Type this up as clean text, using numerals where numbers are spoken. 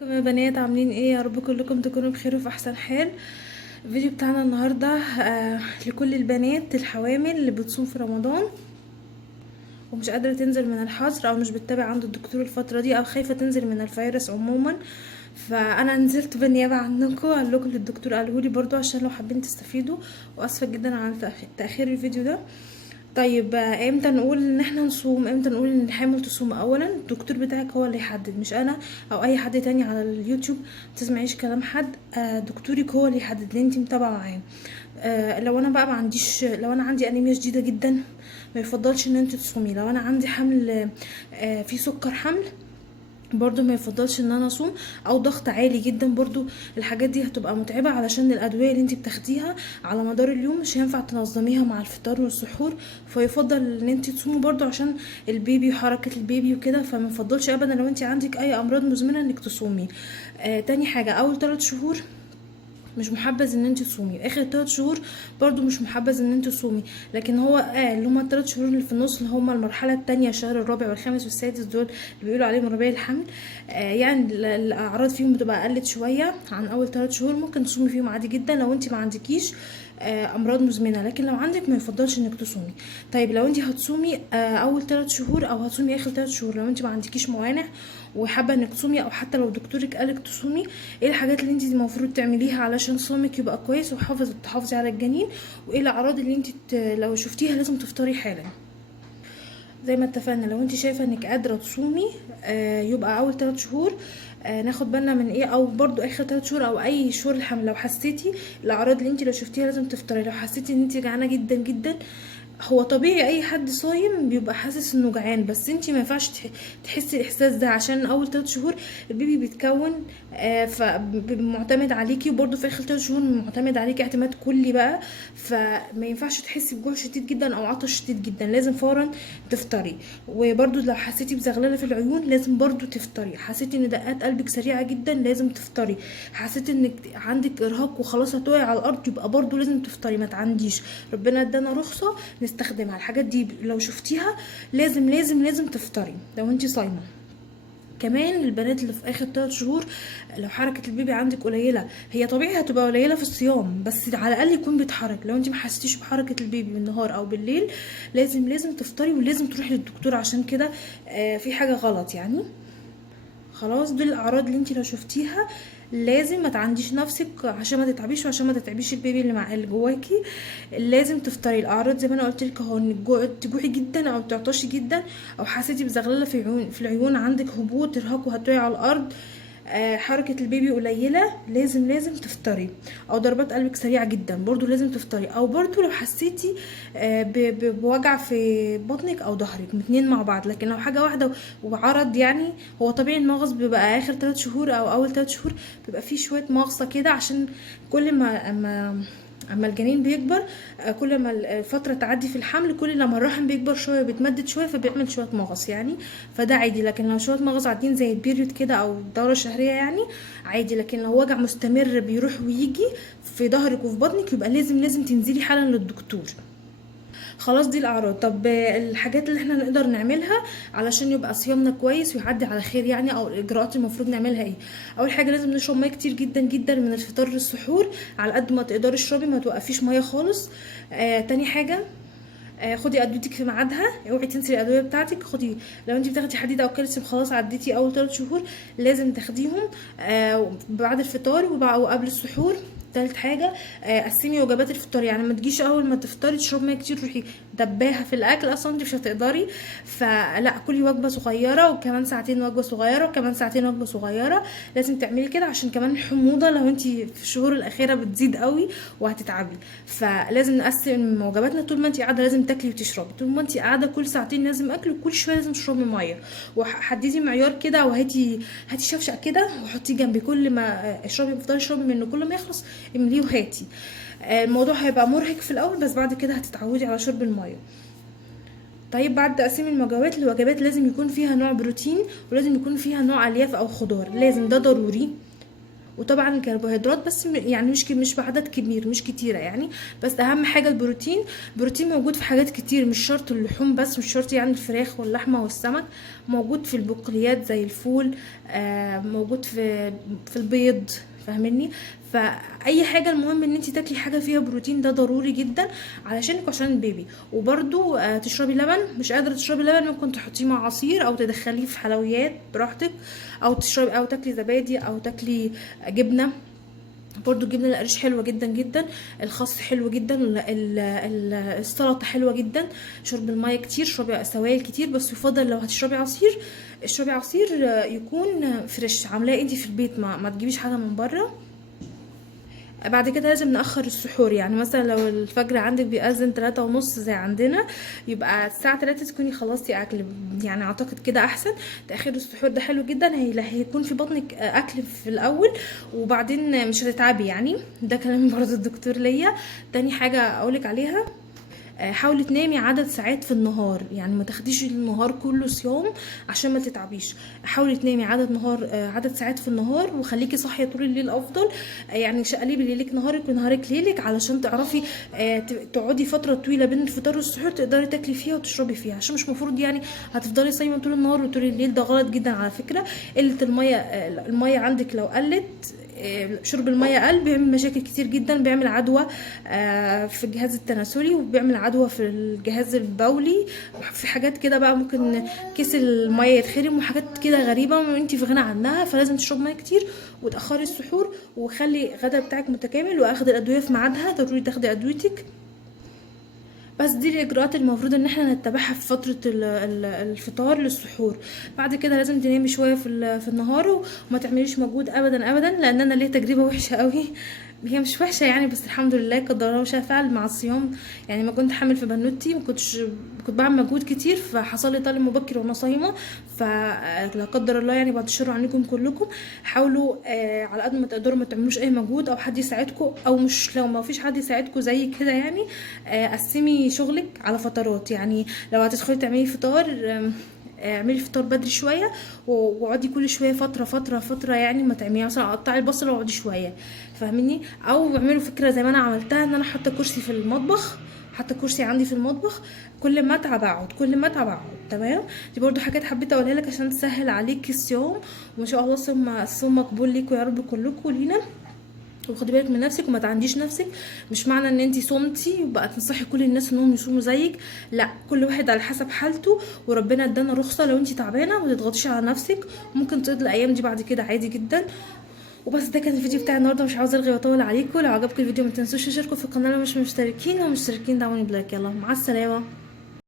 ازيكم يا بنات؟ عاملين ايه؟ يا رب كلكم تكونوا بخير وفي احسن حال. الفيديو بتاعنا النهارده لكل البنات الحوامل اللي بتصوم في رمضان ومش قادره تنزل من الحظر او مش بتتابع عند الدكتور الفتره دي او خايفه تنزل من الفيروس عموما. فانا نزلت بالنيابه عنكم، قال لكم للدكتور قالهولي برضو عشان لو حابين تستفيدوا. واسفه جدا على تاخير الفيديو ده. طيب امتى نقول ان احنا نصوم؟ امتى نقول ان الحامل تصوم؟ اولا الدكتور بتاعك هو اللي يحدد، مش انا او اي حد تاني على اليوتيوب. متسمعيش كلام حد. دكتورك هو اللي يحدد اللي انت متابعه معاه. لو انا بقى ما عنديش، لو انا عندي انيميا شديده جدا ما يفضلش ان انت تصومي. لو انا عندي حمل في سكر حمل برضو ما يفضلش ان انا اصوم. او ضغط عالي جدا برضو الحاجات دي هتبقى متعبة، علشان الادوية اللي انت بتاخديها على مدار اليوم مش هينفع تنظميها مع الفطار والسحور. فيفضل ان انت تصومي برضو عشان البيبي وحركة البيبي وكده. فما يفضلش ابدا لو انت عندك اي امراض مزمنة انك تصومي. تاني حاجة، اول 3 شهور مش محبذ ان انت تصومي. اخر 3 شهور برضو مش محبذ ان انت تصومي. لكن هو اللي هما ال3 شهور اللي في النص اللي هما المرحله الثانيه، الشهر الرابع والخامس والسادس، دول اللي بيقولوا عليهم ربيع الحمل. يعني الاعراض فيهم بتبقى قلت شويه عن اول 3 شهور. ممكن تصومي فيهم عادي جدا لو انت ما عندكيش امراض مزمنه. لكن لو عندك ما يفضلش انك تصومي. طيب لو انت هتصومي اول 3 شهور او هتصومي اخر 3 شهور، لو انت ما عندكيش موانع وحابه انك تصومي، او حتى لو دكتورك قالك تصومي، ايه الحاجات اللي انت المفروض تعمليها علشان صومك يبقى كويس تحافظي على الجنين؟ وايه الاعراض اللي انت لو شفتيها لازم تفطري حالا؟ زي ما اتفقنا، لو انت شايفه انك قادره تصومي يبقى اول 3 شهور ناخد بالنا من ايه، او برضو اخر 3 شهور او اي شهور الحمل. لو حسيتي الاعراض اللي انت لو شفتيها لازم تفطري. لو حسيتي ان انت جعانه جدا جدا، هو طبيعي اي حد صايم بيبقى حاسس انه جعان، بس انتي ما ينفعش تحسي الاحساس ده، عشان اول 3 شهور البيبي بيتكون فمعتمد عليكي، وبرده في اخر 3 شهور معتمد عليكي اعتماد كلي بقى. فما ينفعش تحسي بجوع شديد جدا او عطش شديد جدا، لازم فورا تفطري. وبرده لو حسيتي بزغلله في العيون لازم برده تفطري. حسيتي ان دقات قلبك سريعه جدا لازم تفطري. حسيتي انك عندك ارهاق وخلاص هتقعي على الارض يبقى برده لازم تفطري. ما تعنديش، ربنا ادانا رخصه نستخدمها. الحاجات دي لو شفتيها لازم لازم لازم تفطري لو انت صايمه. كمان البنات اللي في اخر 3 شهور لو حركه البيبي عندك قليله، هي طبيعي هتبقى قليله في الصيام، بس على الاقل يكون بيتحرك. لو انت ما حسيتيش بحركه البيبي بالنهار او بالليل لازم لازم تفطري ولازم تروحي للدكتور، عشان كده في حاجه غلط يعني. خلاص، دول الاعراض اللي انت لو شفتيها لازم ما تعنديش نفسك عشان ما تتعبيش وعشان ما تتعبيش البيبي اللي جواكي. لازم تفطري. الاعراض زي ما انا قلت لك اهو، انك تجوعي جدا او تعطشي جدا، او حسيتي بزغلله في العيون، عندك هبوط ارهاق وهتقعي على الارض، حركة البيبي قليلة، لازم لازم تفطري. او ضربات قلبك سريعة جدا برضو لازم تفطري. او برضو لو حسيتي بوجع في بطنك او ظهرك، اتنين مع بعض. لكن لو حاجة واحدة وعرض، يعني هو طبيعي المغص بيبقى اخر 3 شهور او اول 3 شهور بيبقى فيه شوية مغصة كده، عشان كل ما اما الجنين بيكبر كل ما الفتره تعدي في الحمل كل لما الرحم بيكبر شويه بيتمدد شويه فبيعمل شويه مغص يعني. فده عادي. لكن لو شويه مغص عاديين زي البيريود كده او الدوره الشهريه يعني عادي. لكن لو وجع مستمر بيروح ويجي في ظهرك وفي بطنك يبقى لازم لازم تنزلي حالا للدكتور. خلاص، دي الاعراض. طب الحاجات اللي احنا نقدر نعملها علشان يبقى صيامنا كويس ويعدي على خير يعني، او الاجراءات المفروض نعملها ايه؟ اول حاجه لازم نشرب ميه كتير جدا جدا من الفطار للسحور. على قد ما تقدري اشربي، ما توقفيش ميه خالص. تاني حاجه، خدي ادويتك في ميعادها، اوعي تنسي الادويه بتاعتك. خدي، لو انت بتاخدي حديد او كالسيوم خلاص عديتي اول 3 شهور لازم تاخديهم بعد الفطار وقبل السحور. تالت حاجه، قسمي وجبات الفطار. يعني ما تجيش اول ما تفطري تشربي ميه كتير تروحي دباها في الاكل، اصلا انت مش هتقدري. فلا، كلي وجبه صغيره وكمان ساعتين وجبه صغيره وكمان ساعتين وجبه صغيره. لازم تعملي كده عشان كمان الحموضه لو انت في الشهور الاخيره بتزيد قوي وهتتعبي. فلازم نقسم وجباتنا. طول ما انت قاعده لازم تاكلي وتشربي. طول ما انت قاعده كل ساعتين لازم اكل، وكل شويه لازم تشربي ميه. وحددي معيار كده، هاتي شفشق كده وحطيه جنبي. كل ما اشربي افضلي اشربي منه، كل ما يخلص امليه وهاتي. الموضوع هيبقى مرهق في الاول بس بعد كده هتتعودي على شرب الميه. طيب بعد تقسيم الوجبات لازم يكون فيها نوع بروتين ولازم يكون فيها نوع الياف او خضار، لازم ده ضروري. وطبعا الكربوهيدرات بس يعني مش بعدد كبير، مش كتيره يعني. بس اهم حاجه البروتين. البروتين موجود في حاجات كتير، مش شرط اللحوم بس، مش شرط يعني الفراخ واللحمه والسمك. موجود في البقوليات زي الفول، موجود في البيض، فاهمني؟ فاي حاجه، المهم ان انت تاكلي حاجه فيها بروتين، ده ضروري جدا علشانك وعشان البيبي. وبرده تشربي لبن. مش قادره تشربي لبن، ممكن تحطيه مع عصير او تدخليه في حلويات براحتك، او تشربي او تاكلي زبادي او تاكلي جبنه. برضو الجبنه القريش حلوه جدا جدا. الخس حلو جدا. السلطه حلوه جدا. شرب الميه كتير، شربي سوائل كتير، بس يفضل لو هتشربي عصير اشربي عصير يكون فريش، عاملاه انتي في البيت، ما تجيبيش حاجه من بره. بعد كده لازم نأخر السحور، يعني مثلا لو الفجر عندك بيأذن 3:30 زي عندنا، يبقى الساعة 3 تكوني خلصتي أكل. يعني أعتقد كده أحسن. تأخير السحور ده حلو جدا، هيكون في بطنك أكل في الأول، وبعدين مش هتتعبي يعني. ده كلام برضه الدكتور ليا. تاني حاجة أقولك عليها، حاولي تنامي عدد ساعات في النهار، يعني ما تاخديش النهار كله صيام عشان ما تتعبيش. حاولي تنامي عدد ساعات في النهار، وخليكي صاحيه طول الليل افضل. يعني شقلبي ليلك نهارك ونهارك ليلك، علشان تعرفي تقعدي فتره طويله بين الفطار والسحور تقدري تاكلي فيها وتشربي فيها، عشان مش مفروض يعني هتفضلي صايمه طول النهار وطول الليل، ده غلط جدا على فكره. قله الميه عندك لو قلت، شرب الميه قل بيعمل مشاكل كتير جدا، بيعمل عدوى في الجهاز التناسلي، وبيعمل عدوى في الجهاز البولي، في حاجات كده بقى ممكن كيس الميه يتخرم، وحاجات كده غريبه وانتي في غنى عنها. فلازم تشرب ميه كتير، وتاخري السحور، وخلي الغدا بتاعك متكامل، واخد الادويه في ميعادها، ضروري تاخدي ادويتك. بس دي الاجراءات المفروض ان احنا نتبعها في فتره الفطار للسحور. بعد كده لازم تنامي شويه في النهار، وما تعمليش مجهود ابدا ابدا، لان انا ليا تجربه وحشه قوي. هي مش وحشه يعني، بس الحمد لله قدر الله وشاء فعل مع الصيام. يعني ما كنت حامل في بنوتي، كنت بعمل مجهود كتير، فحصل لي طالب مبكر وانا صايمه. فلا قدر الله يعني، بعد الشر عنكم كلكم. حاولوا على قد ما تقدروا ما تعملوش اي مجهود، او حد يساعدكم، او مش لو ما فيش حد يساعدكم زي كده يعني، قسمي شغلك على فترات. يعني لو هتدخلي تعملي فطار، اعملي فطار بدري شويه، واقعدي كل شويه فتره يعني، ما تعملي مثلا قطعي البصل واقعدي شويه، فاهميني؟ او اعملوا فكره زي ما انا عملتها، ان انا حاطه كرسي في المطبخ، حتى كرسي عندي في المطبخ، كل ما اتعب اقعد، كل ما اتعب اقعد. تمام. دي برضو حاجات حبيت اقولها لك عشان تسهل عليك الصيام، وان شاء الله الصوم مقبول ليكوا يا رب كلكم لينا. وخدي بالك من نفسك وما تعنديش نفسك. مش معنى ان انتي صومتي وبقى تنصحي كل الناس انهم يصوموا زيك، لا، كل واحد على حسب حالته. وربنا ادانا رخصه، لو انتي تعبانه ما تضغطيش على نفسك، ممكن تقضي الايام دي بعد كده عادي جدا. وبس ده كان الفيديو بتاعي النهارده، مش عاوزه ارغي واطول عليكم. لو عجبكم الفيديو ما تنسوش تشتركوا في القناه لو مش مشتركين، ومشتركين دعموني بلايك. يلا مع السلامه.